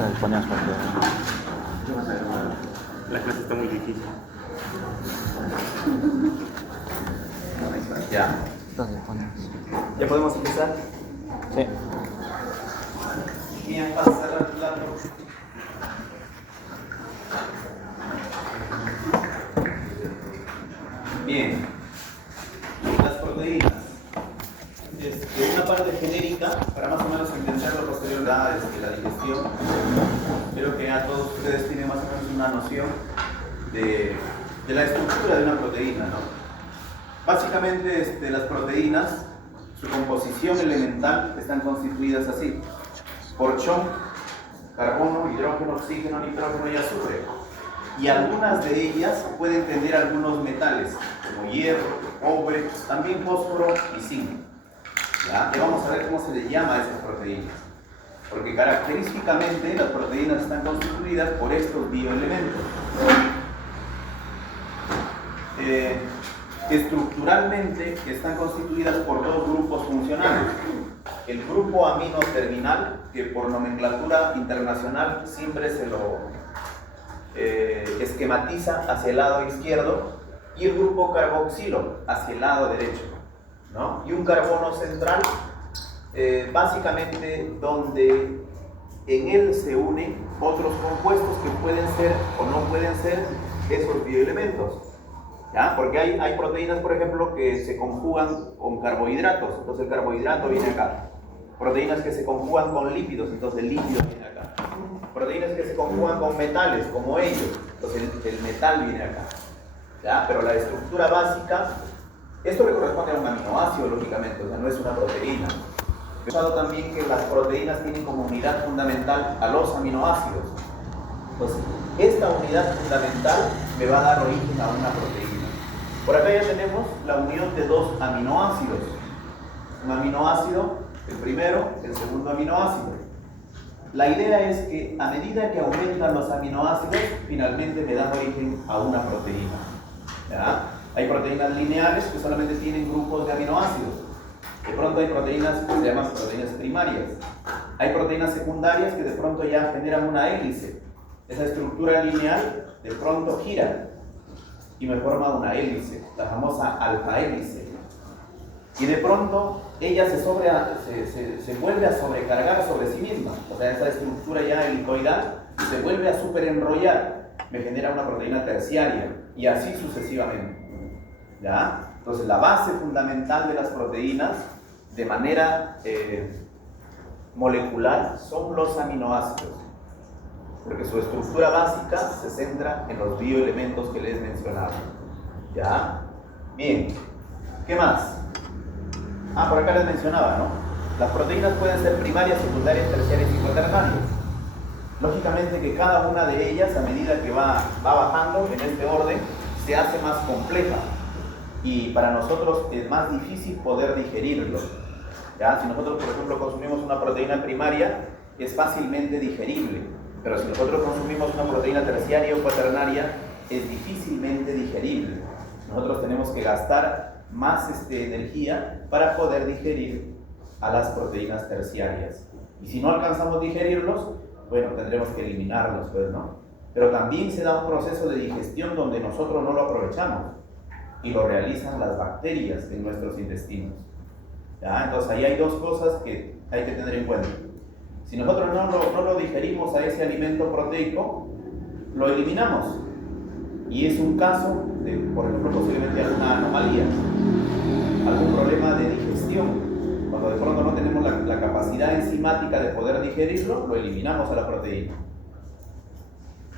Entonces ponías porque... La clase está muy difícil. Ya. Entonces ponías... ¿Ya podemos empezar? Sí. Bien, vas a cerrar tu laptop. Bien. Las proteínas. Una parte genérica, para más o menos entender lo posterior la digestión. Creo que ya todos ustedes tienen más o menos una noción de la estructura de una proteína, ¿no? Básicamente las proteínas, su composición elemental, están constituidas así: por chon, carbono, hidrógeno, oxígeno, nitrógeno y azufre. Y algunas de ellas pueden tener algunos metales, como hierro, cobre, también fósforo y zinc. ¿Ya? Y vamos a ver cómo se le llama a esas proteínas. Porque característicamente las proteínas están constituidas por estos bioelementos. Estructuralmente están constituidas por dos grupos funcionales. El grupo amino terminal, que por nomenclatura internacional siempre se lo esquematiza hacia el lado izquierdo, y el grupo carboxilo hacia el lado derecho, ¿no? Y un carbono central, básicamente donde en él se unen otros compuestos que pueden ser o no pueden ser esos bioelementos. ¿Ya? Porque hay proteínas, por ejemplo, que se conjugan con carbohidratos, entonces el carbohidrato viene acá. Proteínas que se conjugan con lípidos, entonces el lípido viene acá. Proteínas que se conjugan con metales, como ellos, entonces el metal viene acá. ¿Ya? Pero la estructura básica, esto le corresponde a un aminoácido, lógicamente, o sea, no es una proteína. He escuchado también que las proteínas tienen como unidad fundamental a los aminoácidos. Entonces, esta unidad fundamental me va a dar origen a una proteína. Por acá ya tenemos la unión de dos aminoácidos. Un aminoácido, el primero, el segundo aminoácido. La idea es que a medida que aumentan los aminoácidos, finalmente me dan origen a una proteína. ¿Ya? Hay proteínas lineales que solamente tienen grupos de aminoácidos. De pronto hay proteínas que se llaman proteínas primarias. Hay proteínas secundarias que de pronto ya generan una hélice. Esa estructura lineal de pronto gira y me forma una hélice, la famosa alfa hélice. Y de pronto ella se vuelve a sobrecargar sobre sí misma. O sea, esa estructura ya helicoidal se vuelve a superenrollar, me genera una proteína terciaria y así sucesivamente. ¿Ya? Entonces la base fundamental de las proteínas de manera molecular son los aminoácidos, porque su estructura básica se centra en los bioelementos que les mencionaba. ¿Ya? Bien, ¿qué más? Por acá les mencionaba, ¿no? Las proteínas pueden ser primarias, secundarias, terciarias y cuaternarias. Lógicamente que cada una de ellas, a medida que va bajando en este orden, se hace más compleja. Y para nosotros es más difícil poder digerirlo. ¿Ya? Si nosotros, por ejemplo, consumimos una proteína primaria, es fácilmente digerible. Pero si nosotros consumimos una proteína terciaria o cuaternaria, es difícilmente digerible. Nosotros tenemos que gastar más energía para poder digerir a las proteínas terciarias. Y si no alcanzamos a digerirlos, bueno, tendremos que eliminarlos, pues, ¿no? Pero también se da un proceso de digestión donde nosotros no lo aprovechamos y lo realizan las bacterias en nuestros intestinos. ¿Ya? Entonces ahí hay dos cosas que hay que tener en cuenta. Si nosotros no lo digerimos a ese alimento proteico, lo eliminamos. Y es un caso de, por ejemplo, posiblemente alguna anomalía, algún problema de digestión. Cuando de pronto no tenemos la capacidad enzimática de poder digerirlo, lo eliminamos a la proteína.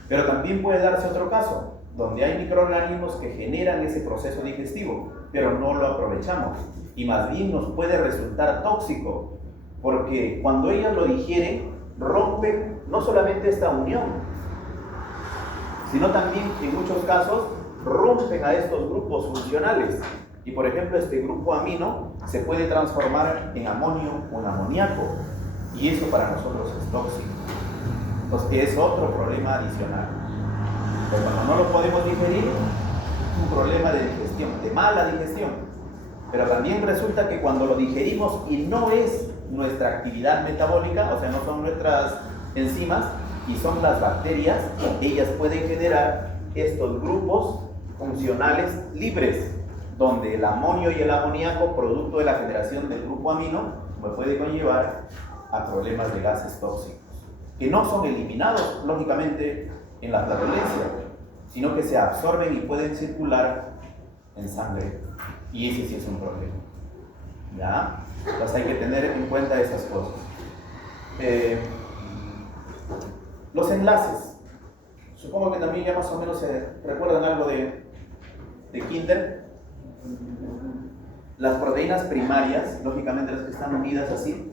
Pero también puede darse otro caso, donde hay microorganismos que generan ese proceso digestivo, pero no lo aprovechamos. Y más bien nos puede resultar tóxico, porque cuando ellos lo digieren, rompen no solamente esta unión, sino también, en muchos casos, rompen a estos grupos funcionales. Y por ejemplo, este grupo amino se puede transformar en amonio o en amoníaco, y eso para nosotros es tóxico. Entonces es otro problema adicional. Pero cuando no lo podemos digerir, es un problema de digestión, de mala digestión. Pero también resulta que cuando lo digerimos y no es nuestra actividad metabólica, o sea, no son nuestras enzimas, y son las bacterias, ellas pueden generar estos grupos funcionales libres, donde el amonio y el amoníaco, producto de la generación del grupo amino, puede conllevar a problemas de gases tóxicos, que no son eliminados, lógicamente, en la flatulencia, sino que se absorben y pueden circular en sangre. Y ese sí es un problema. ¿Ya? Entonces hay que tener en cuenta esas cosas. Los enlaces. Supongo que también ya más o menos se recuerdan algo de Kinder. Las proteínas primarias, lógicamente las que están unidas así,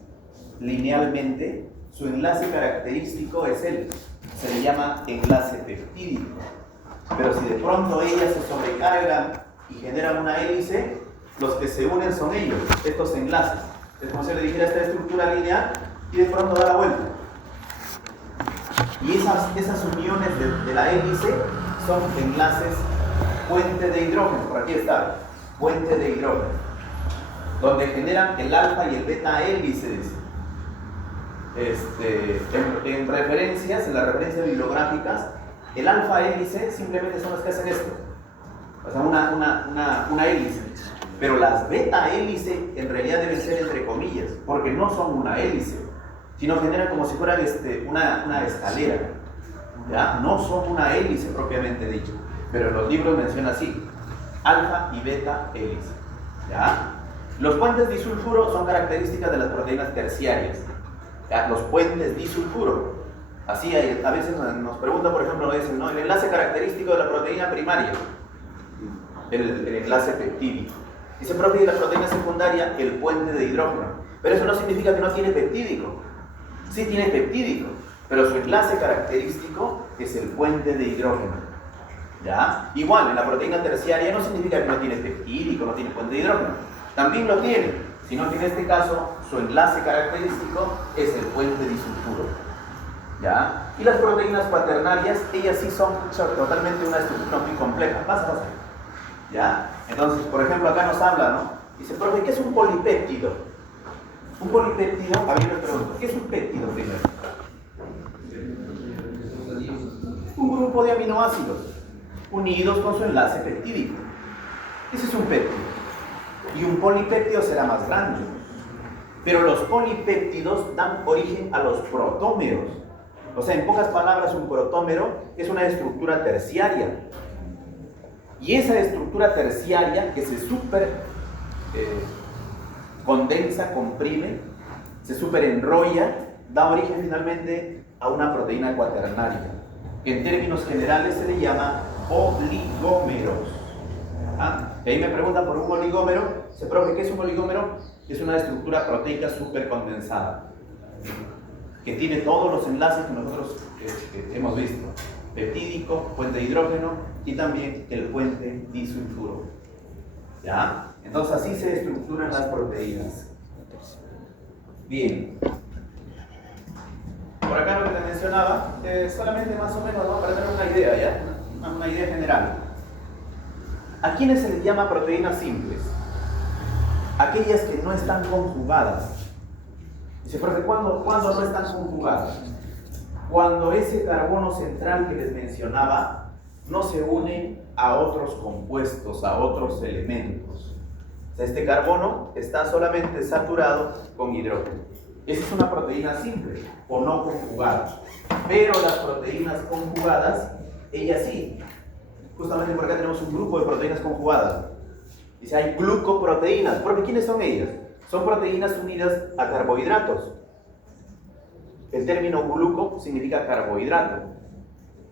linealmente, su enlace característico es se le llama enlace peptídico. Pero si de pronto ellas se sobrecargan y generan una hélice, los que se unen son ellos, estos enlaces. Es como si le dijera esta estructura lineal y de pronto da la vuelta. Y esas uniones de la hélice son enlaces puente de hidrógeno. Por aquí está, puente de hidrógeno, donde generan el alfa y el beta hélice, dice. En referencias, en las referencias bibliográficas, el alfa hélice simplemente son las que hacen esto, o sea, una hélice, pero las beta hélice en realidad deben ser entre comillas, porque no son una hélice, sino generan como si fueran una escalera, ¿ya? No son una hélice propiamente dicho, pero en los libros menciona así, alfa y beta hélice, ¿ya? Los puentes disulfuro son características de las proteínas terciarias, ¿ya? Los puentes disulfuro. Así a veces nos preguntan, por ejemplo, nos dicen, ¿no? El enlace característico de la proteína primaria, el enlace peptídico. Dice, profe, de la proteína secundaria, el puente de hidrógeno. Pero eso no significa que no tiene peptídico. Sí tiene peptídico, pero su enlace característico es el puente de hidrógeno. ¿Ya? Igual, en la proteína terciaria no significa que no tiene peptídico, no tiene puente de hidrógeno. También lo tiene, sino que en este caso su enlace característico es el puente disulfuro. ¿Ya? Y las proteínas cuaternarias, ellas sí son totalmente una estructura muy compleja. Pasa. ¿Ya? Entonces, por ejemplo, acá nos habla, ¿no? Dice, profe, ¿qué es un polipéptido? Un polipéptido, a ver, yo les pregunto, ¿qué es un péptido primero? Un grupo de aminoácidos unidos con su enlace peptídico. Ese es un péptido. Y un polipéptido será más grande. Pero los polipéptidos dan origen a los protómeros. O sea, en pocas palabras, un protómero es una estructura terciaria. Y esa estructura terciaria que se condensa, comprime, se enrolla, da origen finalmente a una proteína cuaternaria. En términos generales se le llama oligómeros. Y ahí me preguntan por un oligómero. Dice, profe, ¿qué es un oligómero? Es una estructura proteica supercondensada, que tiene todos los enlaces que nosotros hemos visto. Peptídico, puente de hidrógeno y también el puente disulfuro. ¿Ya? Entonces así se estructuran las proteínas. Bien. Por acá lo que te mencionaba, solamente más o menos, ¿no? Para tener una idea, ¿ya? Una idea general. ¿A quiénes se les llama proteínas simples? Aquellas que no están conjugadas. Dice, profe, ¿cuándo no están conjugadas? Cuando ese carbono central que les mencionaba no se une a otros compuestos, a otros elementos. O sea, este carbono está solamente saturado con hidrógeno. Esa es una proteína simple o no conjugada. Pero las proteínas conjugadas, ellas sí. Justamente por acá tenemos un grupo de proteínas conjugadas. Dice, hay glucoproteínas. ¿Por quiénes son ellas? Son proteínas unidas a carbohidratos. El término gluco significa carbohidrato.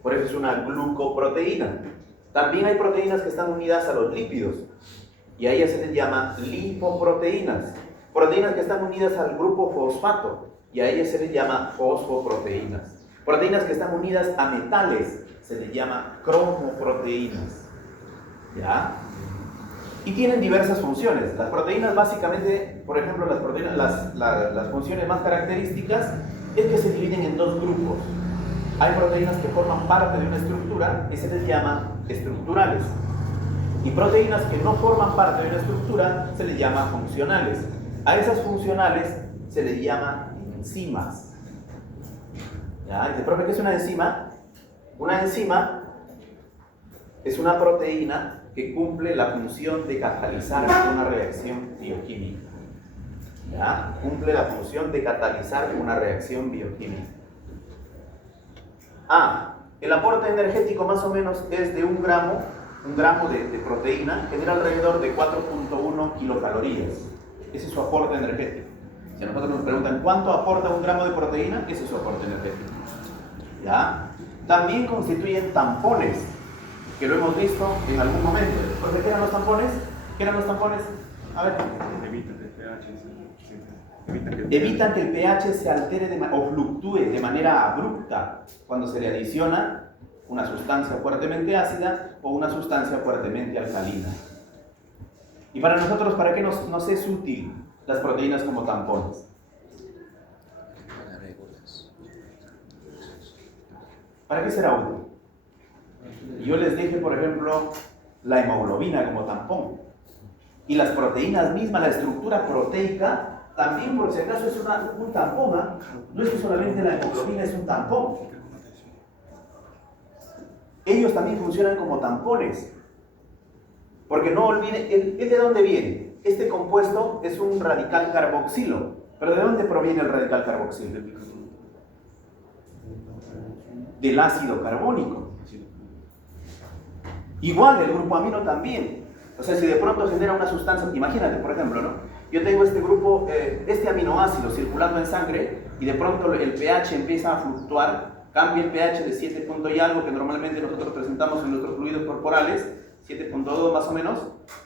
Por eso es una glucoproteína. También hay proteínas que están unidas a los lípidos. Y a ellas se les llama lipoproteínas. Proteínas que están unidas al grupo fosfato. Y a ellas se les llama fosfoproteínas. Proteínas que están unidas a metales. Se les llama cromoproteínas. ¿Ya? Y tienen diversas funciones. Las proteínas básicamente, por ejemplo, las funciones más características es que se dividen en dos grupos. Hay proteínas que forman parte de una estructura y se les llama estructurales. Y proteínas que no forman parte de una estructura se les llama funcionales. A esas funcionales se les llama enzimas. ¿Ya? Dice, profe, ¿qué es una enzima? Una enzima es una proteína que cumple la función de catalizar una reacción bioquímica. ¿Ya? Cumple la función de catalizar una reacción bioquímica. El aporte energético más o menos es de un gramo de proteína genera alrededor de 4.1 kilocalorías. Ese es su aporte energético. Si a nosotros nos preguntan ¿cuánto aporta un gramo de proteína? Ese es su aporte energético. ¿Ya? También constituyen tampones, que lo hemos visto en algún momento. ¿Por qué eran los tampones? ¿Qué eran los tampones? A ver. Evitan que el pH se altere o fluctúe de manera abrupta cuando se le adiciona una sustancia fuertemente ácida o una sustancia fuertemente alcalina. Y para nosotros, ¿para qué nos es útil las proteínas como tampones? ¿Para qué será útil? Yo les dije, por ejemplo, la hemoglobina como tampón. Y las proteínas mismas, la estructura proteica, también por si acaso es un tampón. No es que solamente la hemoglobina es un tampón. Ellos también funcionan como tampones. Porque no olviden, ¿es de dónde viene? Este compuesto es un radical carboxilo. ¿Pero de dónde proviene el radical carboxilo? Del ácido carbónico. Igual el grupo amino también. O sea, si de pronto genera una sustancia, imagínate, por ejemplo, ¿no? Yo tengo este grupo, este aminoácido circulando en sangre y de pronto el pH empieza a fluctuar, cambia el pH de 7 punto y algo que normalmente nosotros presentamos en nuestros fluidos corporales, 7.2 más o menos,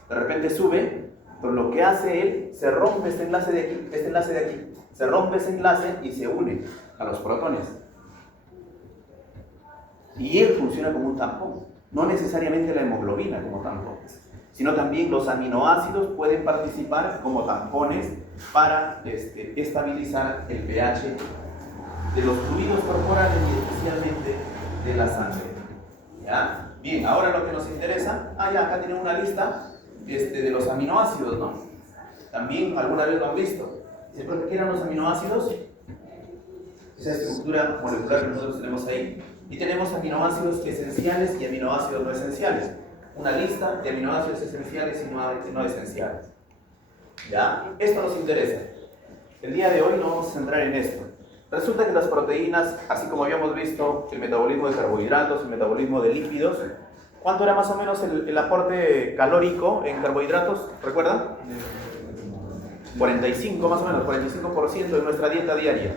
de repente sube, pero lo que hace él, se rompe este enlace de aquí, se rompe ese enlace y se une a los protones. Y él funciona como un tampón, no necesariamente la hemoglobina como tampón, sino también los aminoácidos pueden participar como tampones para estabilizar el pH de los fluidos corporales y especialmente de la sangre. ¿Ya? Bien, ahora lo que nos interesa, ya acá tienen una lista de los aminoácidos, ¿no? También alguna vez lo han visto. ¿Por qué eran los aminoácidos? Esa estructura molecular que nosotros tenemos ahí. Y tenemos aminoácidos esenciales y aminoácidos no esenciales. Una lista de aminoácidos esenciales y no esenciales. ¿Ya? Esto nos interesa. El día de hoy nos vamos a centrar en esto. Resulta que las proteínas, así como habíamos visto el metabolismo de carbohidratos, el metabolismo de lípidos, ¿cuánto era más o menos el aporte calórico en carbohidratos? ¿Recuerdan? 45 más o menos, 45% de nuestra dieta diaria.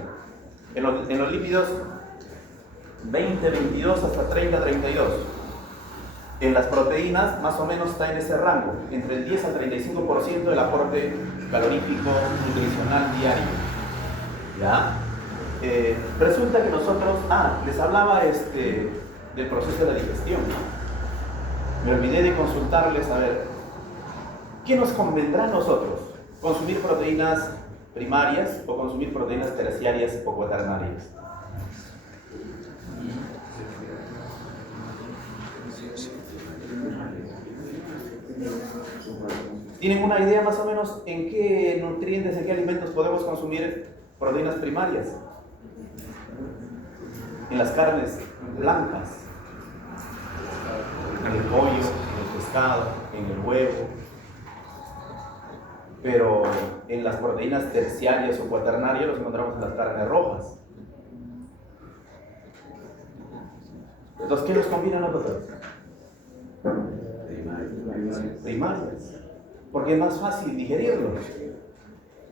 En los lípidos, 20, 22 hasta 30, 32. En las proteínas, más o menos está en ese rango, entre el 10 al 35% del aporte calorífico nutricional diario. ¿Ya? Resulta que nosotros, les hablaba del proceso de la digestión, ¿no? Me olvidé de consultarles, a ver, ¿qué nos convendrá a nosotros? ¿Consumir proteínas primarias o consumir proteínas terciarias o cuaternarias? ¿Tienen una idea más o menos en qué nutrientes, en qué alimentos podemos consumir proteínas primarias? En las carnes blancas, en el pollo, en el pescado, en el huevo. Pero en las proteínas terciarias o cuaternarias los encontramos en las carnes rojas. Entonces, ¿qué nos combina a nosotros? Primarias. Porque es más fácil digerirlos.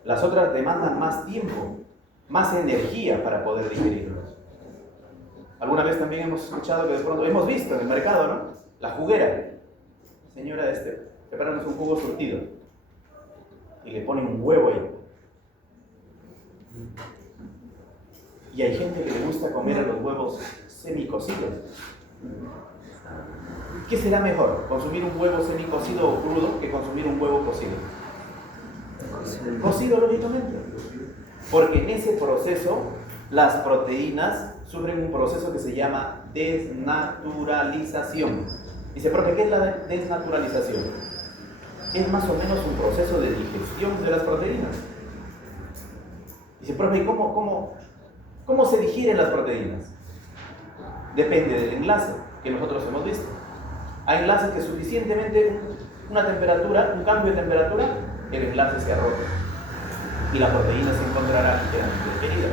Las otras demandan más tiempo, más energía para poder digerirlos. Alguna vez también hemos escuchado que de pronto, hemos visto en el mercado, ¿no? La juguera. Señora, prepáranos un jugo surtido. Y le ponen un huevo ahí. Y hay gente que le gusta comer a los huevos semicocidos. ¿Qué será mejor? ¿Consumir un huevo semicocido o crudo que consumir un huevo cocido? Cocido, lógicamente. Porque en ese proceso las proteínas sufren un proceso que se llama desnaturalización. Dice, ¿pero qué es la desnaturalización? Es más o menos un proceso de digestión de las proteínas. Dice, profe, ¿y cómo ¿Cómo se digieren las proteínas? Depende del enlace que nosotros hemos visto. Hay enlaces que suficientemente una temperatura, un cambio de temperatura, el enlace se ha roto y la proteína se encontrará ligeramente detenida.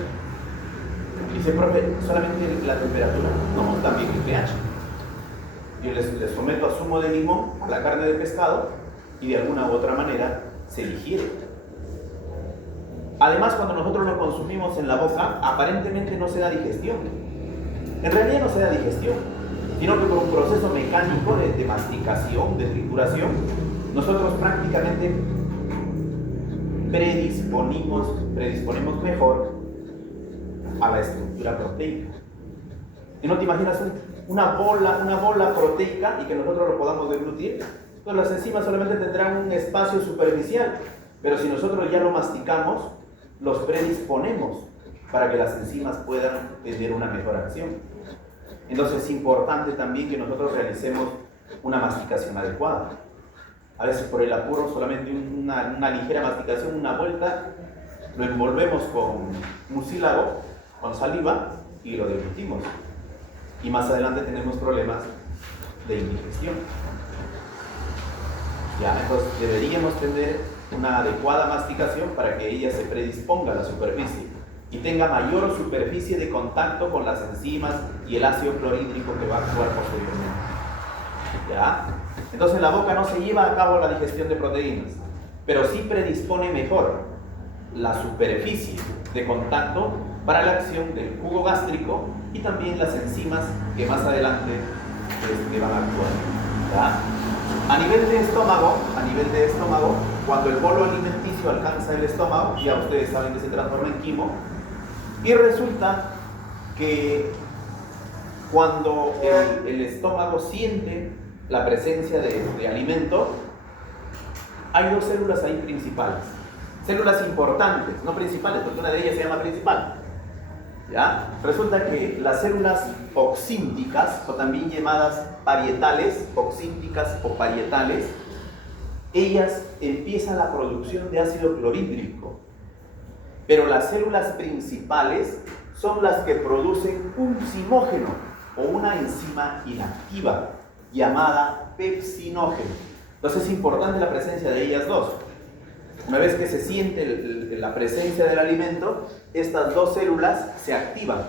Dice, profe, ¿solamente la temperatura? No, también el pH. Yo les someto a zumo de limón a la carne de pescado y de alguna u otra manera se digiere. Además, cuando nosotros lo consumimos en la boca, aparentemente no se da digestión. En realidad no se da digestión, sino que por un proceso mecánico de masticación, de trituración, nosotros prácticamente predisponemos mejor a la estructura proteica. Y no te imaginas una bola proteica y que nosotros lo podamos deglutir. Pues las enzimas solamente tendrán un espacio superficial, pero si nosotros ya lo masticamos, los predisponemos para que las enzimas puedan tener una mejor acción. Entonces es importante también que nosotros realicemos una masticación adecuada. A veces por el apuro, solamente una ligera masticación, una vuelta, lo envolvemos con mucílago, con saliva y lo deglutimos. Y más adelante tenemos problemas de indigestión. Ya, entonces deberíamos tener una adecuada masticación para que ella se predisponga a la superficie y tenga mayor superficie de contacto con las enzimas y el ácido clorhídrico que va a actuar posteriormente. ¿Ya? Entonces en la boca no se lleva a cabo la digestión de proteínas, pero sí predispone mejor la superficie de contacto para la acción del jugo gástrico y también las enzimas que más adelante que van a actuar. ¿Ya? A nivel de estómago, cuando el bolo alimenticio alcanza el estómago, ya ustedes saben que se transforma en quimo, y resulta que cuando el estómago siente la presencia de alimento, hay dos células ahí principales, células importantes, no principales, porque una de ellas se llama principal. ¿Ya? Resulta que las células oxínticas, o también llamadas parietales, oxínticas o parietales, ellas empiezan la producción de ácido clorhídrico, pero las células principales son las que producen un zimógeno o una enzima inactiva llamada pepsinógeno. Entonces es importante la presencia de ellas dos. Una vez que se siente la presencia del alimento, estas dos células se activan.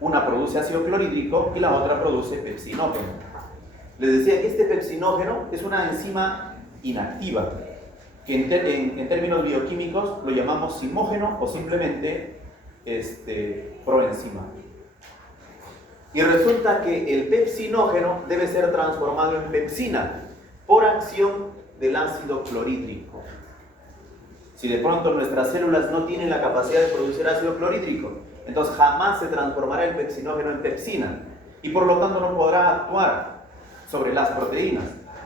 Una produce ácido clorhídrico y la otra produce pepsinógeno. Les decía que este pepsinógeno es una enzima inactiva, que en términos bioquímicos lo llamamos zimógeno o simplemente proenzima. Y resulta que el pepsinógeno debe ser transformado en pepsina por acción del ácido clorhídrico. Si de pronto nuestras células no tienen la capacidad de producir ácido clorhídrico, entonces jamás se transformará el pepsinógeno en pepsina y por lo tanto no podrá actuar sobre las proteínas,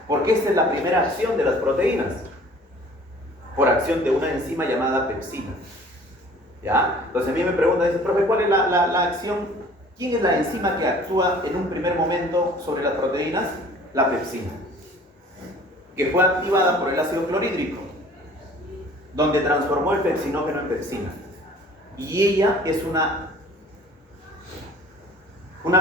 porque esta es la primera acción de las proteínas, por acción de una enzima llamada pepsina. ¿Ya? Entonces a mí me preguntan, dice, profe, ¿cuál es la acción? ¿Quién es la enzima que actúa en un primer momento sobre las proteínas? La pepsina, que fue activada por el ácido clorhídrico, donde transformó el pepsinógeno en pepsina. Y ella es una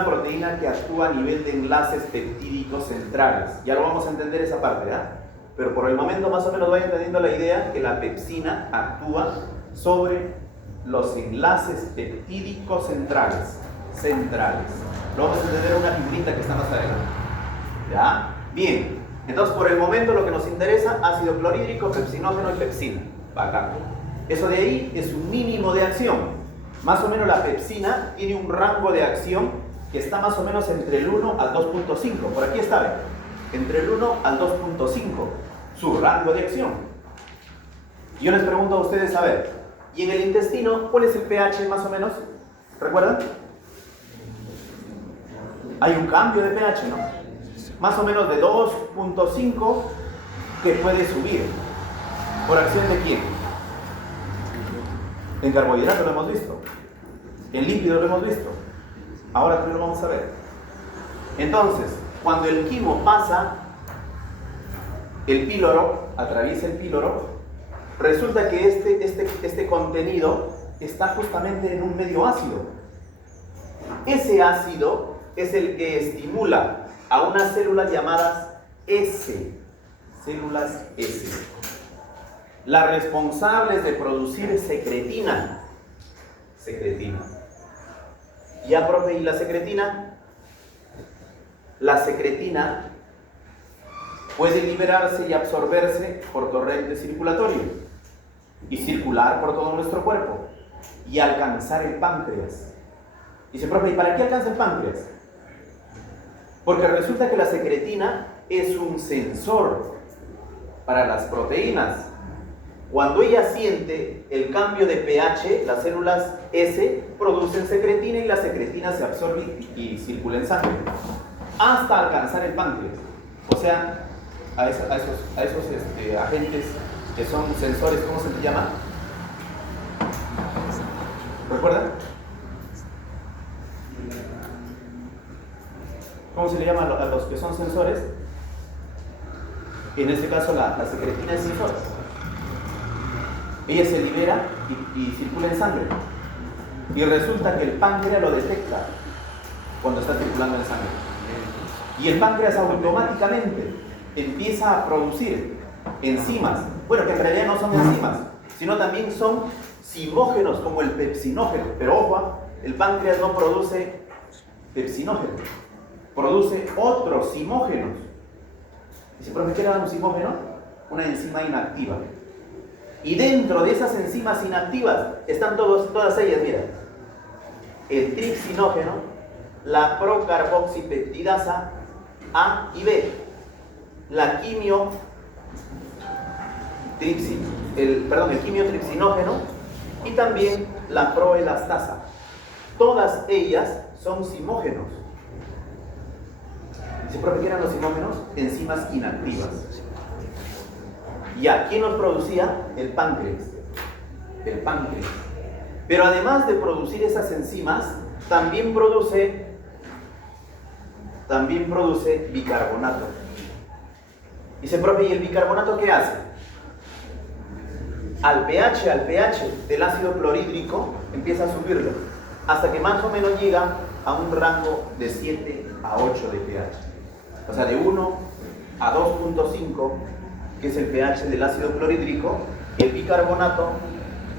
proteína que actúa a nivel de enlaces peptídicos centrales. Ya lo vamos a entender esa parte, ¿ya? Pero por el momento más o menos vayan teniendo la idea que la pepsina actúa sobre los enlaces peptídicos centrales. Lo vamos a entender en una figurita que está más adelante. ¿Ya? Bien. Entonces, por el momento lo que nos interesa, ácido clorhídrico, pepsinógeno y pepsina. Acá. Eso de ahí es un mínimo de acción. Más o menos la pepsina tiene un rango de acción que está más o menos entre el 1 al 2.5. Por aquí está, ¿ven? Entre el 1 al 2.5. Su rango de acción. Yo les pregunto a ustedes, a ver, ¿y en el intestino cuál es el pH más o menos? ¿Recuerdan? Hay un cambio de pH, ¿no? Más o menos de 2.5 que puede subir. ¿Por acción de quién? En carbohidratos lo hemos visto. En lípidos lo hemos visto. Ahora también lo vamos a ver. Entonces, cuando el quimo pasa el píloro, atraviesa el píloro, resulta que este contenido está justamente en un medio ácido. Ese ácido es el que estimula a unas células llamadas S, células S, las responsables de producir secretina. Ya, profe, ¿y la secretina? La secretina puede liberarse y absorberse por torrente circulatorio y circular por todo nuestro cuerpo y alcanzar el páncreas. Dice, profe, ¿y para qué alcanza el páncreas? Porque resulta que la secretina es un sensor para las proteínas. Cuando ella siente el cambio de pH, las células S producen secretina y la secretina se absorbe y circula en sangre hasta alcanzar el páncreas. O sea, a esos agentes que son sensores, ¿cómo se les llama? ¿Recuerdan? ¿Cómo se le llama a los que son sensores? En este caso la secretina es sensor. Ella se libera y circula en sangre. Y resulta que el páncreas lo detecta cuando está circulando en sangre. Y el páncreas automáticamente empieza a producir enzimas. Bueno, que en realidad no son enzimas, sino también son zimógenos como el pepsinógeno. Pero ojo, el páncreas no produce pepsinógeno, produce otros zimógenos. Dice, profe, ¿qué era un zimógeno? Una enzima inactiva. Y dentro de esas enzimas inactivas están todas ellas, mira. El tripsinógeno, la procarboxipeptidasa A y B, la el quimiotripsinógeno y también la proelastasa. Todas ellas son zimógenos. Dice, profe, ¿qué eran los zimógenos? Enzimas inactivas. ¿Y a quién los producía? El páncreas. El páncreas. Pero además de producir esas enzimas, también produce bicarbonato. Dice, profe, ¿y el bicarbonato qué hace? Al pH del ácido clorhídrico empieza a subirlo, hasta que más o menos llega a un rango de 7 a 8 de pH. O sea, de 1 a 2.5, que es el pH del ácido clorhídrico, el bicarbonato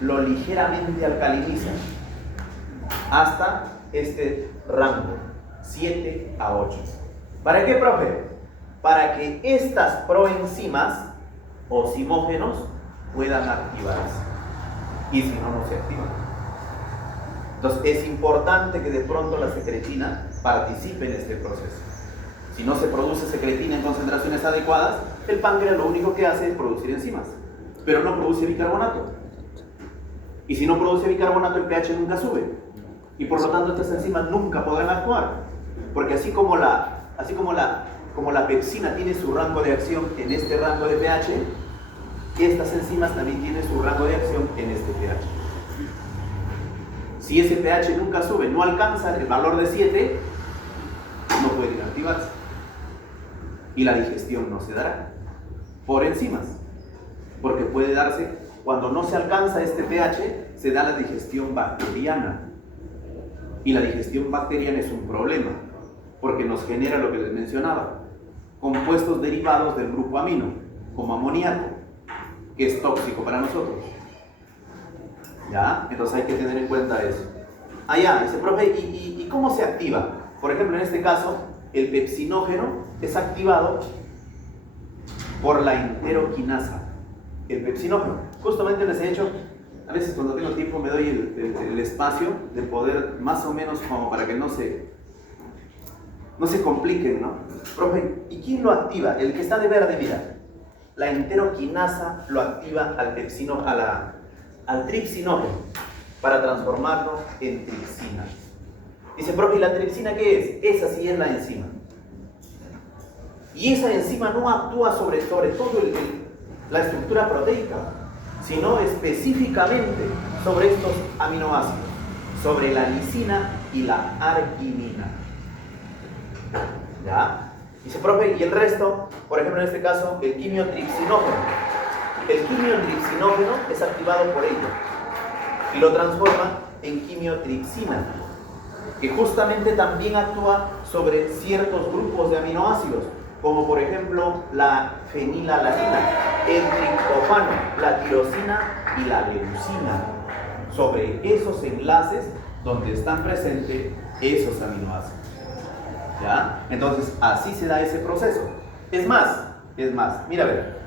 lo ligeramente alcaliniza hasta este rango, 7 a 8. ¿Para qué, profe? Para que estas proenzimas o zimógenos puedan activarse. Y si no, no se activan. Entonces es importante que de pronto la secretina participe en este proceso. Si no se produce secretina en concentraciones adecuadas, el páncreas lo único que hace es producir enzimas, pero no produce bicarbonato. Y si no produce bicarbonato, el pH nunca sube. Y por lo tanto estas enzimas nunca podrán actuar. Porque así como la pepsina tiene su rango de acción en este rango de pH, estas enzimas también tienen su rango de acción en este pH. Si ese pH nunca sube, no alcanza el valor de 7, no pueden activarse. Y la digestión no se dará por enzimas. Porque puede darse, cuando no se alcanza este pH, se da la digestión bacteriana. Y la digestión bacteriana es un problema, porque nos genera lo que les mencionaba, compuestos derivados del grupo amino, como amoníaco, que es tóxico para nosotros. ¿Ya? Entonces hay que tener en cuenta eso. Dice, profe, ¿y cómo se activa? Por ejemplo, en este caso, el pepsinógeno es activado por la enteroquinasa. El pepsinógeno, justamente les he hecho, a veces cuando tengo tiempo me doy el espacio de poder, más o menos como para que no se compliquen, ¿no? Profe, ¿y quién lo activa? El que está de verde, mira. La enteroquinasa lo activa al tripsinógeno para transformarlo en tripsina. Dice, profe, ¿y la tripsina qué es? Esa sí es la enzima. Y esa enzima no actúa sobre todo la estructura proteica, sino específicamente sobre estos aminoácidos, sobre la lisina y la arginina. ¿Ya? Dice, profe, ¿y el resto? Por ejemplo, en este caso, el quimiotripsinógeno. El quimiotripsinógeno es activado por ello y lo transforma en quimiotripsina. que justamente también actúa sobre ciertos grupos de aminoácidos, como por ejemplo la fenilalanina, el triptofano, la tirosina y la leucina, sobre esos enlaces donde están presentes esos aminoácidos. ¿Ya? Entonces, así se da ese proceso. Es más, mira a ver,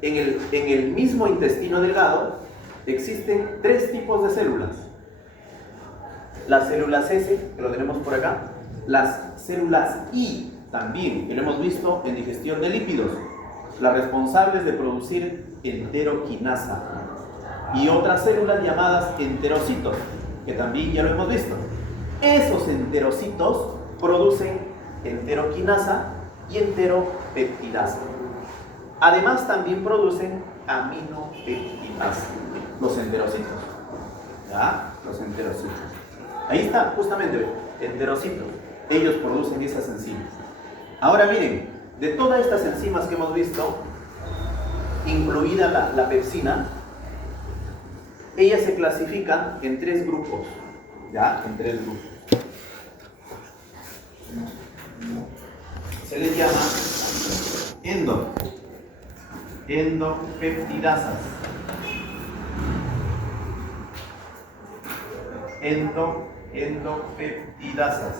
en el mismo intestino delgado existen 3 tipos de células. Las células S, que lo tenemos por acá, las células I también, que lo hemos visto en digestión de lípidos, las responsables de producir enteroquinasa, y otras células llamadas enterocitos, que también ya lo hemos visto. Esos enterocitos producen enteroquinasa y enteropeptidasa. Además también producen aminopeptidasa, los enterocitos. ¿Ya? Los enterocitos. Ahí está, justamente, enterocitos. Ellos producen esas enzimas. Ahora miren, de todas estas enzimas que hemos visto, incluida la pepsina, ellas se clasifican en 3 grupos. ¿Ya? En 3 grupos. Se les llama endopeptidasas. Endopeptidasas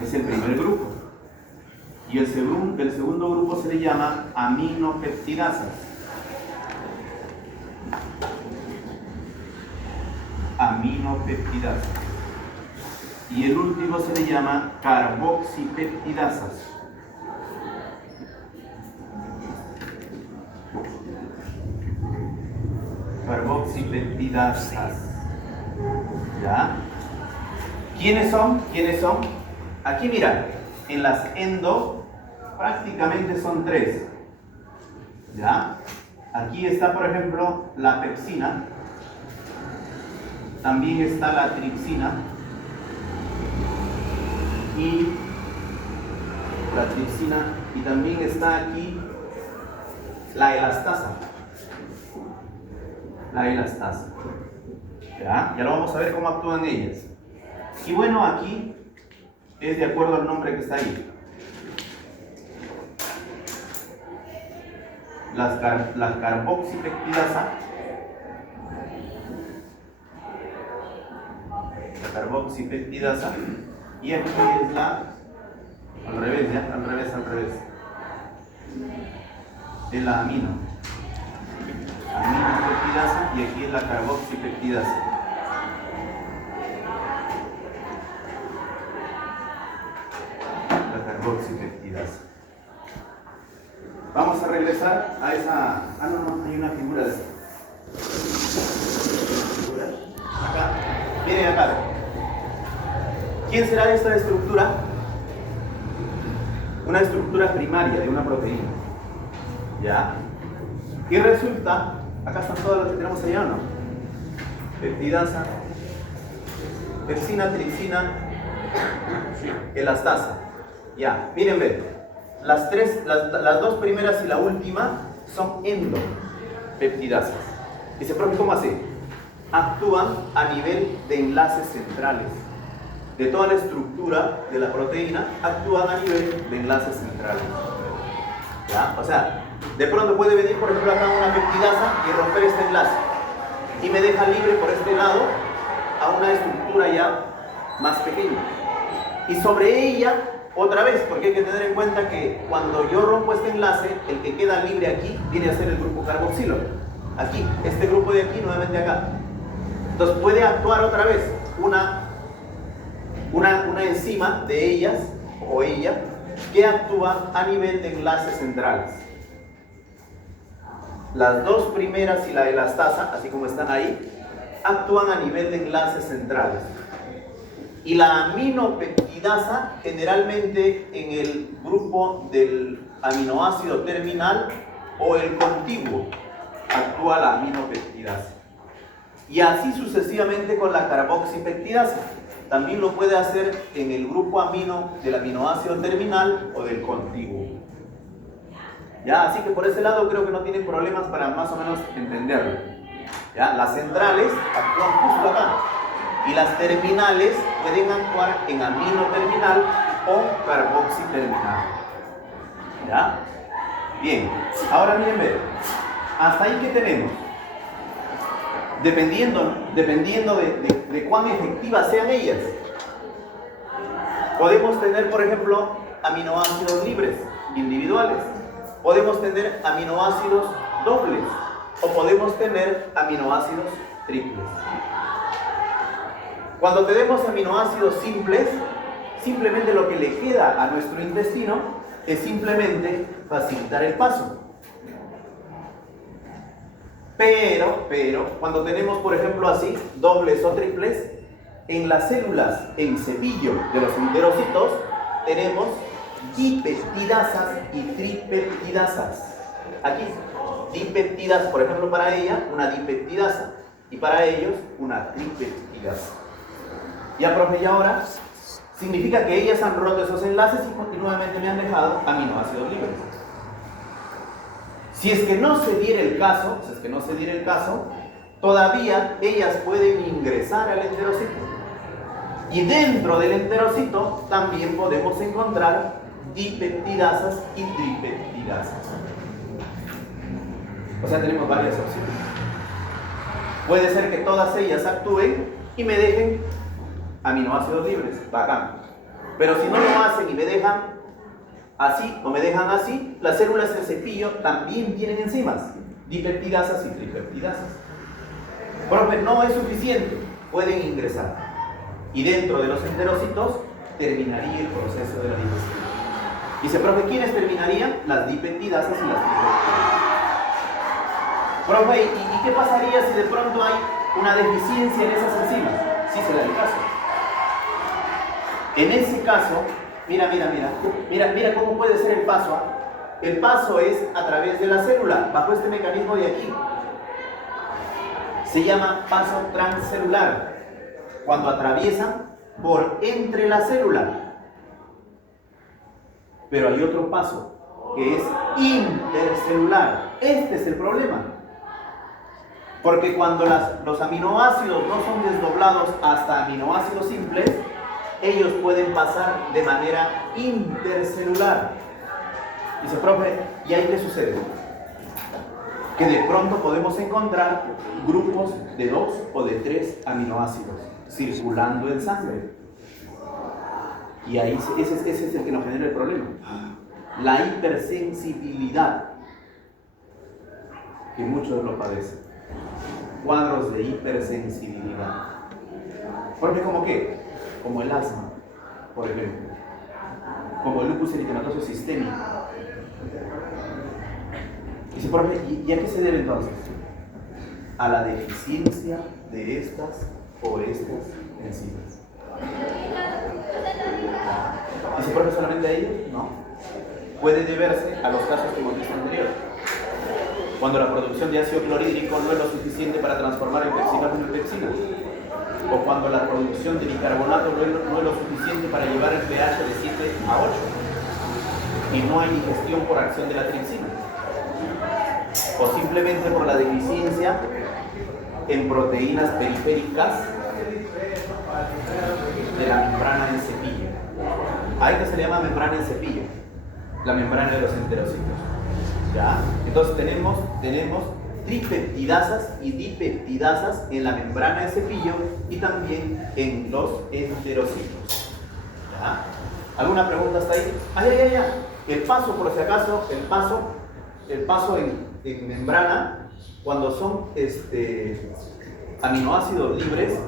es el primer grupo. Y el segundo grupo se le llama aminopeptidasas. Aminopeptidasas. Y el último se le llama carboxipeptidasas. Carboxipeptidasas. ¿Ya? ¿Quiénes son? Aquí mira, en las endo prácticamente son 3. ¿Ya? Aquí está, por ejemplo, la pepsina. También está la tripsina. Y también está aquí la elastasa. ¿Ya? Ya lo vamos a ver cómo actúan ellas. Y bueno, aquí es de acuerdo al nombre que está ahí. La carboxipeptidasa. Y aquí es la al revés, es la aminopeptidasa, y aquí es la carboxipeptidasa. Vamos a regresar a esa. No, hay una figura de esta. Acá, miren acá. ¿Quién será esta estructura? Una estructura primaria de una proteína. ¿Ya? Y resulta, acá están todas las que tenemos allá, ¿no? Peptidasa, pepsina, tripsina, elastasa. Ya, miren, ven. Las 2 primeras y la última son endopeptidasas. Dice, profe, ¿cómo así? Actúan a nivel de enlaces centrales. De toda la estructura de la proteína, actúan a nivel de enlaces centrales. ¿Ya? O sea, de pronto puede venir, por ejemplo, acá una peptidasa y romper este enlace. Y me deja libre por este lado a una estructura ya más pequeña. Y sobre ella, otra vez, porque hay que tener en cuenta que cuando yo rompo este enlace, el que queda libre aquí viene a ser el grupo carboxilo. Aquí, este grupo de aquí, nuevamente acá. Entonces puede actuar otra vez una enzima de ellas o ella que actúa a nivel de enlaces centrales. Las 2 primeras y la elastasa, así como están ahí, actúan a nivel de enlaces centrales. Y la aminopeptidasa, generalmente en el grupo del aminoácido terminal o el contiguo, actúa la aminopeptidasa. Y así sucesivamente con la carboxipeptidasa. También lo puede hacer en el grupo amino del aminoácido terminal o del contiguo. ¿Ya? Así que por ese lado creo que no tienen problemas para más o menos entenderlo. ¿Ya? Las centrales actúan justo acá. Y las terminales pueden actuar en amino terminal o carboxi terminal. ¿Ya? Bien, ahora miren, ver. Hasta ahí, ¿qué tenemos? Dependiendo de cuán efectivas sean ellas. Podemos tener, por ejemplo, aminoácidos libres, individuales. Podemos tener aminoácidos dobles. O podemos tener aminoácidos triples. Cuando tenemos aminoácidos simples, simplemente lo que le queda a nuestro intestino es simplemente facilitar el paso. Pero, cuando tenemos, por ejemplo, así, dobles o triples, en las células en cepillo de los enterocitos tenemos dipeptidasas y tripeptidasas. Aquí, dipeptidasas, por ejemplo, para ella, una dipeptidasa, y para ellos, una tripeptidasa. Ya, profe, y ahora significa que ellas han roto esos enlaces y continuamente me han dejado aminoácidos libres. Si es que no se diera el caso, todavía ellas pueden ingresar al enterocito. Y dentro del enterocito también podemos encontrar dipeptidasas y tripeptidasas. O sea, tenemos varias opciones. Puede ser que todas ellas actúen y me dejen aminoácidos libres, bacán. Pero si no lo hacen y me dejan así o me dejan así, las células del cepillo también tienen enzimas, dipeptidasas y tripeptidasas. Profe, no es suficiente, pueden ingresar. Y dentro de los enterocitos terminaría el proceso de la digestión. Dice, profe, ¿quiénes terminarían? Las dipeptidasas y las tripeptidasas. Profe, ¿y qué pasaría si de pronto hay una deficiencia en esas enzimas? Sí se da el caso. En ese caso, mira cómo puede ser el paso. El paso es a través de la célula, bajo este mecanismo de aquí. Se llama paso transcelular, cuando atraviesan por entre la célula. Pero hay otro paso, que es intercelular. Este es el problema. Porque cuando los aminoácidos no son desdoblados hasta aminoácidos simples, ellos pueden pasar de manera intercelular. Dice, profe, ¿y ahí qué sucede? Que de pronto podemos encontrar grupos de 2 o de 3 aminoácidos circulando en sangre. Y ahí ese es el que nos genera el problema. La hipersensibilidad, que muchos lo padecen. Cuadros de hipersensibilidad. Porque ¿como qué? Como el asma, por ejemplo. Como el lupus eritematoso sistémico. Dice, profe, ¿y a qué se debe entonces? A la deficiencia de estas o estas enzimas. Dice, profe, ¿solamente a ellos? No. Puede deberse a los casos que hemos visto anterior. Cuando la producción de ácido clorhídrico no es lo suficiente para transformar el pepsinato en pepsina. O cuando la producción de bicarbonato no es lo suficiente para llevar el pH de 7 a 8. Y no hay digestión por acción de la tripsina. O simplemente por la deficiencia en proteínas periféricas de la membrana en cepillo. A esta se le llama membrana en cepillo, la membrana de los enterocitos. ¿Ya? Entonces tenemos tripeptidasas y dipeptidasas en la membrana de cepillo y también en los enterocitos. ¿Ya? ¿Alguna pregunta hasta ahí? Ya. El paso, por si acaso, el paso en membrana, cuando son aminoácidos libres,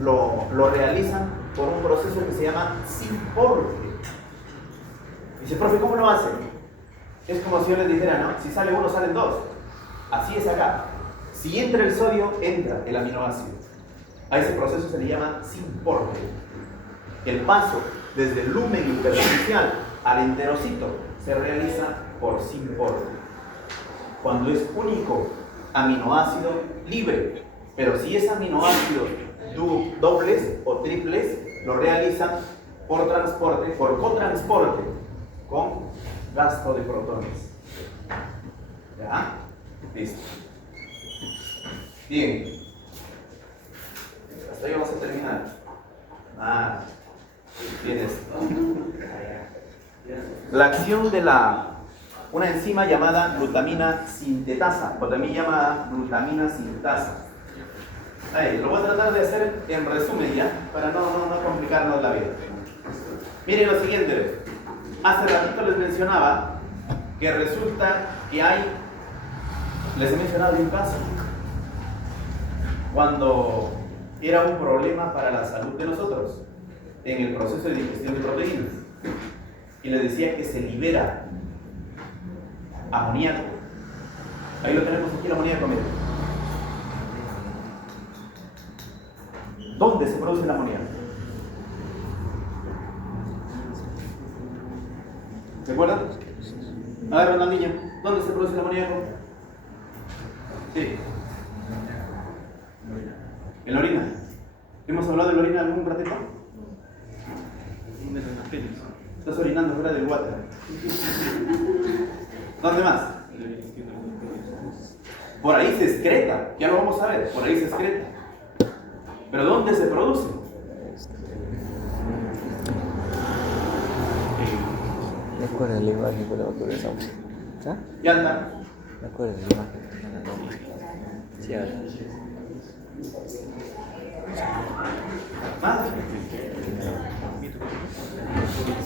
lo realizan por un proceso que se llama simporte. Dice, profe, ¿cómo lo hacen? Es como si yo les dijera, ¿no? Si sale uno, salen dos. Así es acá. Si entra el sodio, entra el aminoácido. A ese proceso se le llama simporte. El paso desde el lumen intersticial al enterocito se realiza por simporte. Cuando es único aminoácido libre. Pero si es aminoácido dobles o triples, lo realizan por transporte, por cotransporte, con gasto de protones. ¿Ya? Listo. Bien. Hasta ahí vamos a terminar. La acción de una enzima llamada glutamina sintetasa, o también llamada glutamina sintasa. Ahí, lo voy a tratar de hacer en resumen ya, para no complicarnos la vida. Miren lo siguiente. Hace ratito les mencionaba que resulta que les he mencionado de un caso, cuando era un problema para la salud de nosotros, en el proceso de digestión de proteínas. Y les decía que se libera amoníaco. Ahí lo tenemos aquí, el amoníaco, miren. ¿Dónde se produce el amoníaco? ¿Se acuerdan? A ver, Ronaldinho, ¿dónde se produce el amoníaco? Sí. ¿En la orina? ¿Hemos hablado de la orina algún ratito? Estás orinando fuera del water. ¿Dónde más? Por ahí se excreta, ya lo vamos a ver, por ahí se excreta. ¿Pero dónde se produce? ¿Me acuerdas de la imagen con la naturaleza? ¿Ah? Ya está. ¿Me acuerdas de la imagen? Sí, ahora. ¿Más?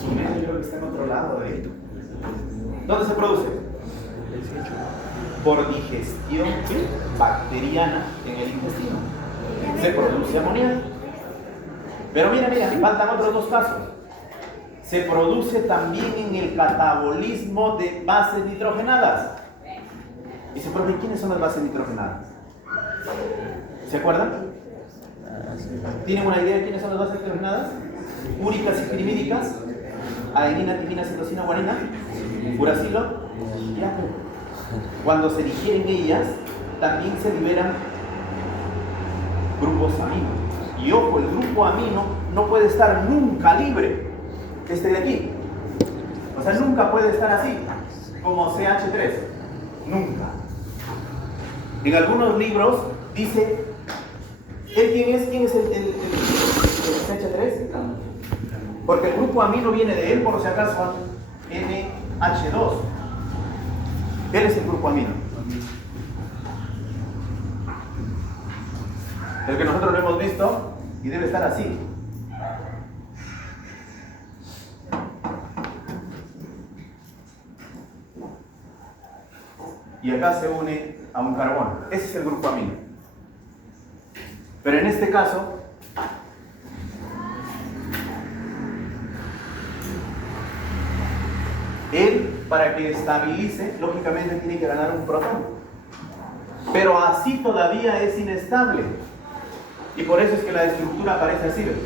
Su medio yo creo que está en otro lado de esto. ¿Dónde se produce? Por digestión bacteriana en el intestino. Se produce amoníaco. Pero mira, faltan otros dos casos. Se produce también en el catabolismo de bases nitrogenadas. Y se preguntan, ¿quiénes son las bases nitrogenadas? ¿Se acuerdan? ¿Tienen una idea de quiénes son las bases nitrogenadas? Úricas y pirimídicas, adenina, timina, citosina, guanina, uracilo y ácido. Cuando se digieren ellas, también se liberan grupos amino. Y ojo, el grupo amino no puede estar nunca libre. Este de aquí. O sea, nunca puede estar así, como CH3. Nunca. En algunos libros dice, ¿él quién es? ¿Quién es el CH3? Porque el grupo amino viene de él, por si acaso, NH2. Él es el grupo amino. El que nosotros lo hemos visto y debe estar así. Y acá se une a un carbono. Ese es el grupo amino. Pero en este caso, él, para que estabilice, lógicamente tiene que ganar un protón. Pero así todavía es inestable. Y por eso es que la estructura aparece así. ¿Ves?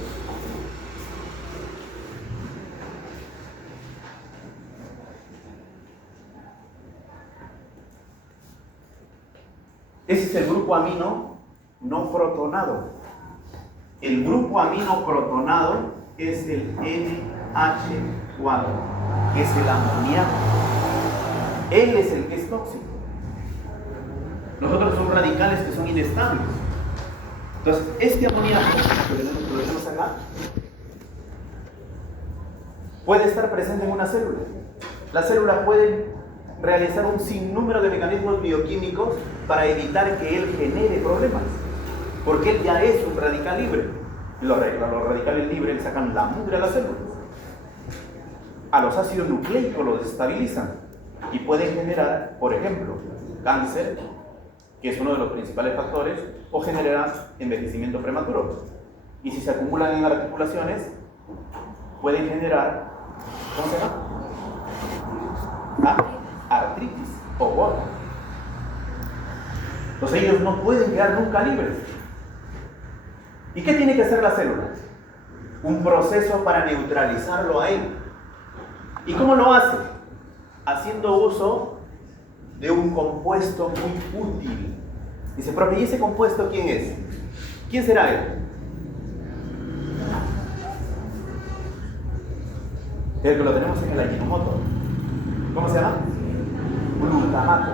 Ese es el grupo amino no protonado. El grupo amino protonado es el NH4, que es el amoníaco. Él es el que es tóxico. Los otros son radicales que son inestables. Entonces, este amoníaco que lo tenemos acá puede estar presente en una célula. La célula puede realizar un sinnúmero de mecanismos bioquímicos para evitar que él genere problemas, porque él ya es un radical libre. Los radicales libres sacan la mugre a las células. A los ácidos nucleicos los desestabilizan y pueden generar, por ejemplo, cáncer, que es uno de los principales factores, o generar envejecimiento prematuro. Y si se acumulan en articulaciones, pueden generar, ¿cómo se llama? Artritis o gota. Entonces ellos no pueden quedar nunca libres. ¿Y qué tiene que hacer la célula? Un proceso para neutralizarlo a él. ¿Y cómo lo hace? Haciendo uso de un compuesto muy útil. Dice, pero ¿y ese compuesto quién es? ¿Quién será él? El que lo tenemos en el Ajinomoto. ¿Cómo se llama? Glutamato.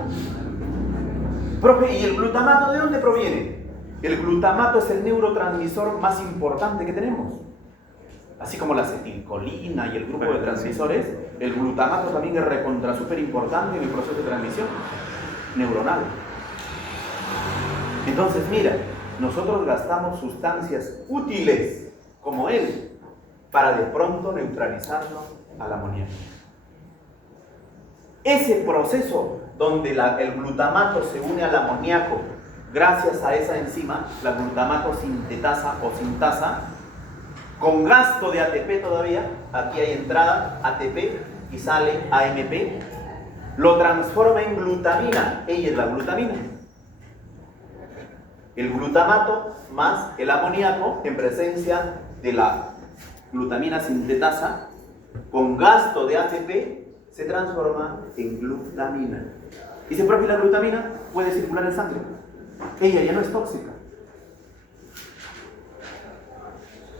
Profe, ¿y el glutamato de dónde proviene? El glutamato es el neurotransmisor más importante que tenemos. así como la acetilcolina y el grupo de transmisores, el glutamato también es recontra súper importante en el proceso de transmisión neuronal. Entonces, mira, nosotros gastamos sustancias útiles como él para de pronto neutralizarlo al amoníaco. Ese proceso donde el glutamato se une al amoníaco gracias a esa enzima, la glutamato sintetasa o sintasa, con gasto de ATP todavía, aquí hay entrada ATP y sale AMP, lo transforma en glutamina, ella es la glutamina. El glutamato más el amoníaco en presencia de la glutamina sintetasa, con gasto de ATP, se transforma en glutamina. Y se profe, la glutamina puede circular en sangre. Ella ya no es tóxica.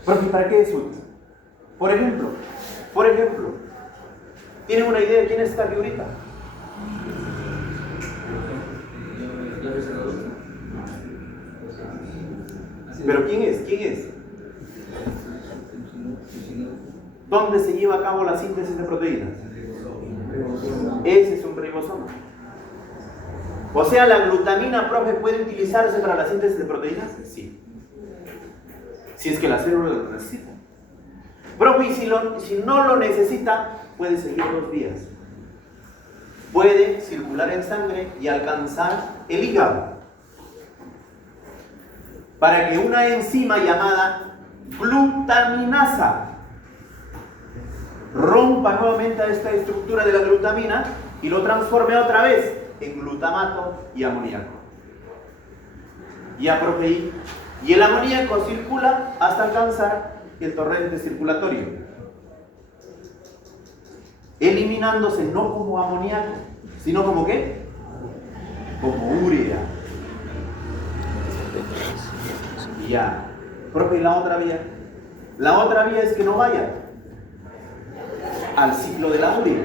Profe, ¿para qué es útil? Por ejemplo, ¿tienen una idea de quién es esta figurita? ¿Pero quién es? ¿Quién es? ¿Dónde se lleva a cabo la síntesis de proteínas? Ese es un ribosoma. O sea, ¿la glutamina, profe, puede utilizarse para la síntesis de proteínas? Sí. Si es que la célula lo necesita. Profe, y si no lo necesita, puede seguir 2 vías. Puede circular en sangre y alcanzar el hígado, para que una enzima llamada glutaminasa rompa nuevamente a esta estructura de la glutamina y lo transforme otra vez en glutamato y amoníaco. Ya, profe, y el amoníaco circula hasta alcanzar el torrente circulatorio, eliminándose no como amoníaco, sino como ¿qué? Como urea. Y ya, profe, ¿y la otra vía? La otra vía es que no vaya al ciclo de la urea.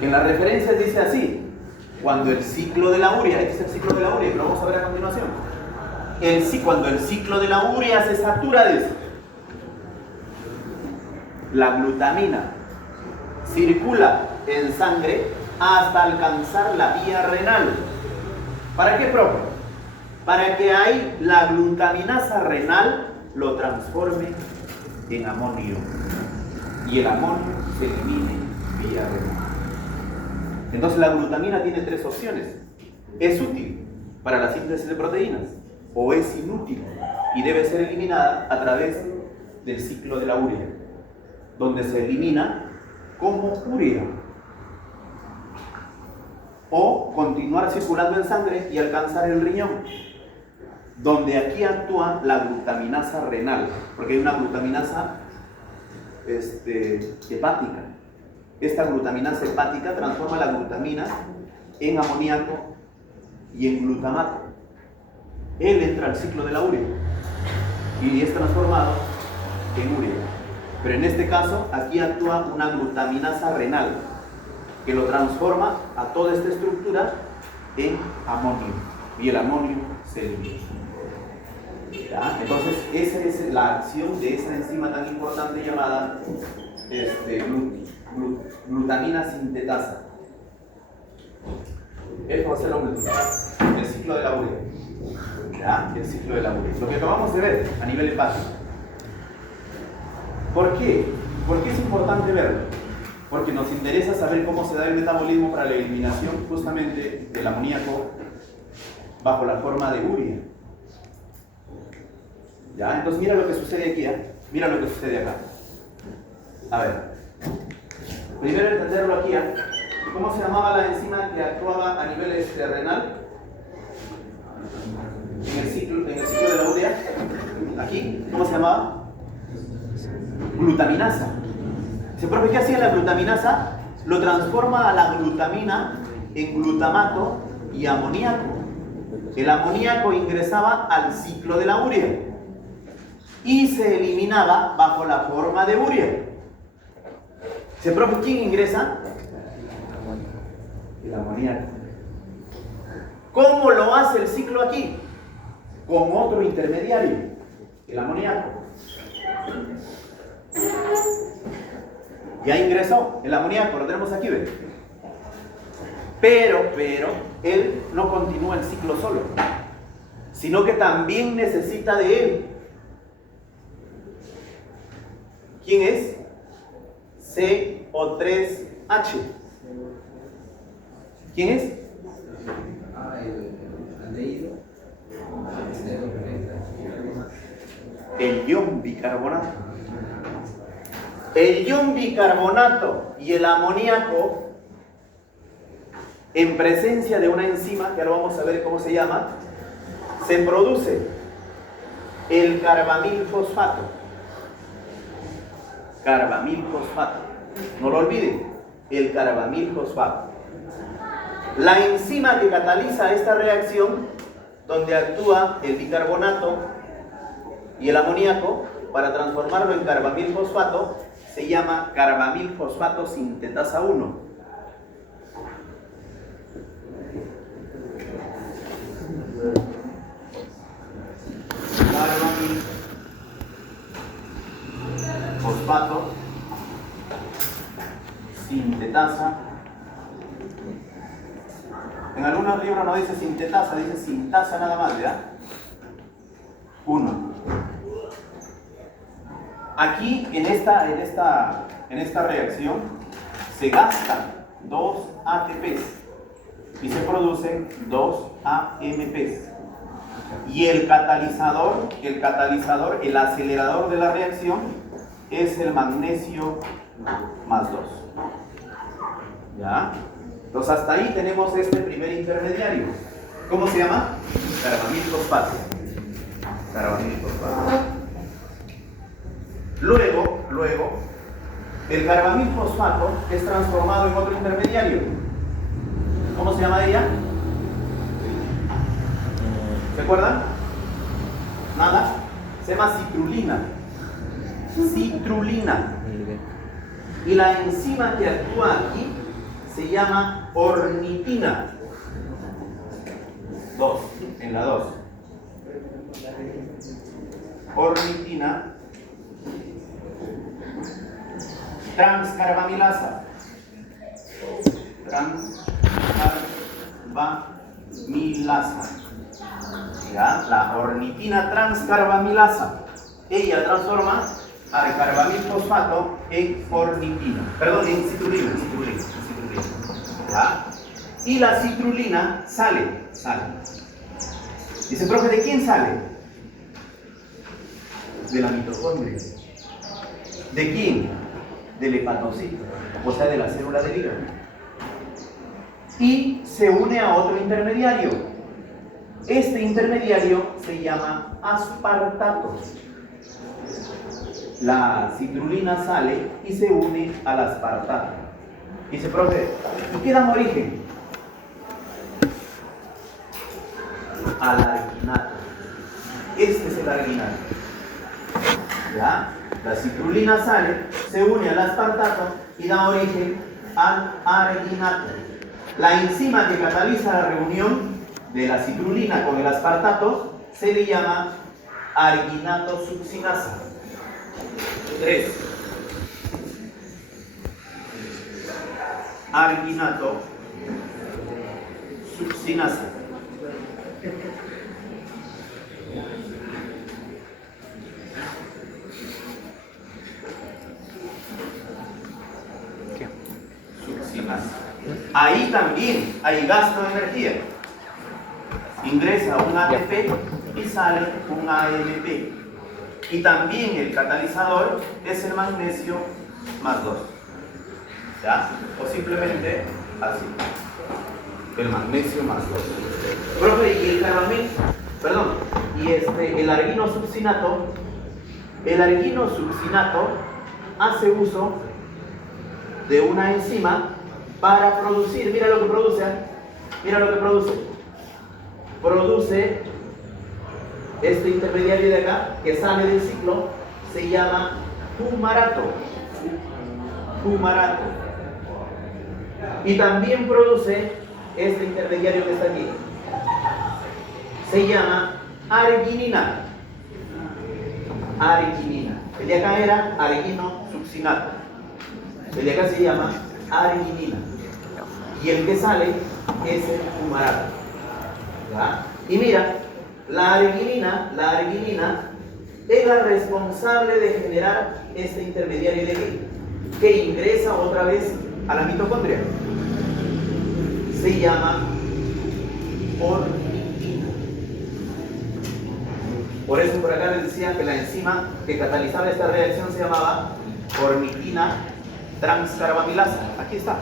En las referencias dice así: cuando el ciclo de la urea, este es el ciclo de la urea, lo vamos a ver a continuación. Cuando el ciclo de la urea se satura de eso, la glutamina circula en sangre hasta alcanzar la vía renal. ¿Para qué, profe? Para que ahí la glutaminasa renal lo transforme en amonio y el amonio se elimine vía renal. Entonces la glutamina tiene 3 opciones: es útil para la síntesis de proteínas o es inútil y debe ser eliminada a través del ciclo de la urea, donde se elimina como urea, o continuar circulando en sangre y alcanzar el riñón, donde aquí actúa la glutaminasa renal, porque hay una glutaminasa hepática. Esta glutaminasa hepática transforma la glutamina en amoníaco y en glutamato. Él entra al ciclo de la urea y es transformado en urea. Pero en este caso, aquí actúa una glutaminasa renal que lo transforma a toda esta estructura en amonio y el amonio se elimina. ¿Ya? Entonces, esa es la acción de esa enzima tan importante llamada glutamina sintetasa. Esto va a ser el ciclo de la urea. ¿Ya? El ciclo de la urea. Lo que acabamos de ver a nivel hepático. ¿Por qué? ¿Por qué es importante verlo? Porque nos interesa saber cómo se da el metabolismo para la eliminación justamente del amoníaco bajo la forma de urea. ¿Ya? Entonces mira lo que sucede aquí, ¿eh? Mira lo que sucede acá. A ver, primero entenderlo aquí, ¿eh? ¿Cómo se llamaba la enzima que actuaba a nivel renal? En el ciclo de la urea, aquí, ¿cómo se llamaba? Glutaminasa. Dice, profe, ¿qué hacía la glutaminasa? Lo transforma a la glutamina en glutamato y amoníaco. El amoníaco ingresaba al ciclo de la urea y se eliminaba bajo la forma de urea. Dice, profe, ¿quién ingresa? El amoníaco. ¿Cómo lo hace el ciclo aquí? Con otro intermediario, el amoníaco. Ya ingresó el amoníaco, lo tenemos aquí, ¿ven? Pero, él no continúa el ciclo solo, sino que también necesita de él. ¿Quién es? CO3H. ¿Quién es? El ion bicarbonato. El ion bicarbonato y el amoníaco, en presencia de una enzima, que ahora vamos a ver cómo se llama, se produce el carbamilfosfato. Carbamilfosfato. No lo olviden, el carbamilfosfato. La enzima que cataliza esta reacción, donde actúa el bicarbonato y el amoníaco para transformarlo en carbamilfosfato, se llama carbamilfosfato sintetasa 1. Fosfato sintetasa. En algunos libros no dice sintetasa, dice sintasa nada más, ¿verdad? 1. Aquí en esta reacción se gastan 2 ATPs y se producen 2 AMPs. Y el catalizador, el acelerador de la reacción es el magnesio más 2. ¿Ya? Entonces hasta ahí tenemos este primer intermediario. ¿Cómo se llama? Carbamilfosfato. Carbamilfosfato. Luego, el carbamilfosfato es transformado en otro intermediario. ¿Cómo se llama ella? ¿Se acuerdan? ¿Nada? Se llama citrulina. Citrulina. Y la enzima que actúa aquí se llama ornitina. 2, en la 2. Ornitina transcarbamilasa. Transcarbamilasa. ¿Ya? La ornitina transcarbamilasa. Ella transforma al carbamilfosfato en ornitina. Perdón, en citrulina. ¿Ya? Y la citrulina sale. Dice, profe, ¿de quién sale? De la mitocondria. ¿De quién? Del hepatocito, o sea, de la célula del hígado. Y se une a otro intermediario. Este intermediario se llama aspartato. La citrulina sale y se une al aspartato. Dice, profe, ¿y qué dan origen? Al arginato. Este es el arginato. ¿Ya? La citrulina sale, se une al aspartato y da origen al arginato. La enzima que cataliza la reunión de la citrulina con el aspartato se le llama arginato succinasa. 3. Arginato succinasa. Ahí también hay gasto de energía. Ingresa un ATP y sale un AMP. Y también el catalizador es el magnesio más 2. ¿Ya? O simplemente así. El magnesio más 2. Profe, y el carbamil, perdón, y el arginosuccinato, hace uso de una enzima para producir, mira lo que produce, produce este intermediario de acá que sale del ciclo, se llama fumarato, y también produce este intermediario que está aquí, se llama arginina. El de acá era arginosuccinato. El de acá se llama arginina. Y el que sale es el fumarato. ¿Ya? Y mira, la arginina es la responsable de generar este intermediario de aquí, que ingresa otra vez a la mitocondria. Se llama ornitina. Por eso por acá les decía que la enzima que catalizaba esta reacción se llamaba ornitina transcarbamilasa. Aquí está.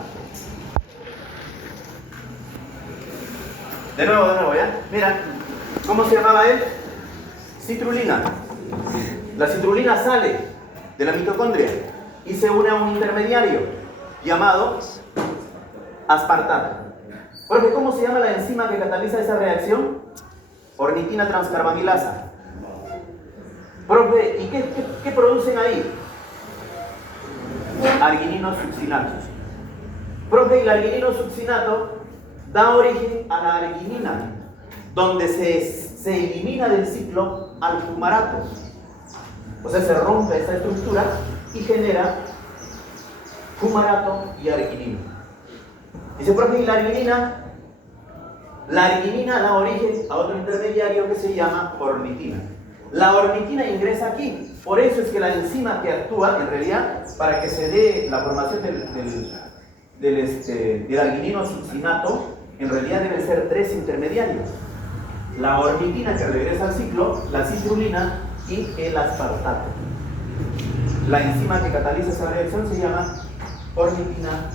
De nuevo, ¿ya? Mira, ¿cómo se llamaba él? Citrulina. La citrulina sale de la mitocondria y se une a un intermediario llamado aspartato. Porque ¿cómo se llama la enzima que cataliza esa reacción? Ornitina transcarbamilasa. Profe, ¿y qué producen ahí? Argininosuccinato. Profe, y el argininosuccinato da origen a la arginina, donde se elimina del ciclo al fumarato. O sea, se rompe esta estructura y genera fumarato y arginina. Dice, profe, y la arginina da origen a otro intermediario que se llama ornitina. La ornitina ingresa aquí. Por eso es que la enzima que actúa, en realidad, para que se dé la formación del argininosuccinato, en realidad deben ser 3 intermediarios. La ornitina que regresa al ciclo, la citrulina y el aspartato. La enzima que cataliza esa reacción se llama ornitina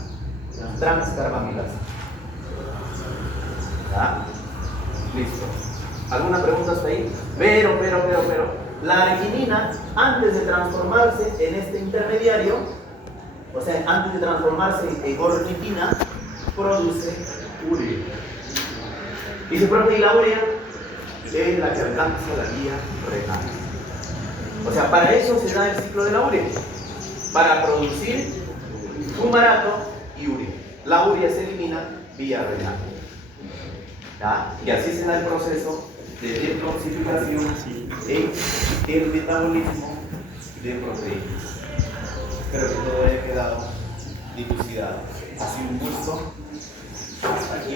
transcarbamilasa. ¿Ya? Listo. ¿Alguna pregunta hasta ahí? Pero, la arginina, antes de transformarse en este intermediario, o sea, antes de transformarse en ornitina, produce urea. Dice, profe, ¿y la urea? Es la que alcanza la vía renal. O sea, para eso se da el ciclo de la urea, para producir fumarato y urea. La urea se elimina vía renal. ¿Ya? Y así se da el proceso de detoxificación en el metabolismo de proteínas. Espero que todo haya quedado dilucidado. Ha sido un gusto. Hasta aquí.